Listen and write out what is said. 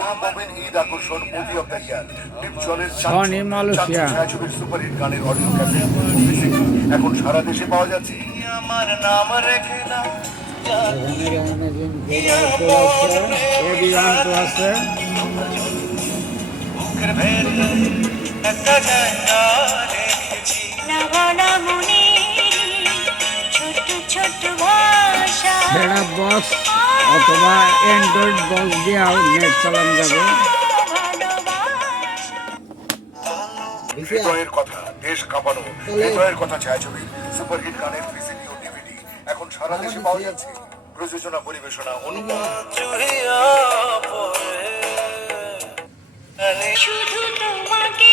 অনুপমের ঈদ আকর্ষণ movie of the year নিমচলের Sony Malaysia ছায়াছবির সুপারহিট গানের অডিও ক্যাসেট এখন সারা দেশে পাওয়া যাচ্ছে। আমার নাম রেখে না আছে বুকের ভেতরে একটা জায়গা রেখেছি ছোট ছোট ভাষা সেটা বক্স অথবা অ্যান্ড্রয়েড বক্স দিয়েও নেট চালানো যাবে। হৃদয়ের কথা, দেশ কাঁপানো হৃদয়ের কথা ছায়াছবির সুপারহিট গানের ভিসিডি ও ডিভিডি এখন সারা দেশে পাওয়া যাচ্ছে। প্রযোজনা পরিবেশনা অনুপম। শুধু তোমাকে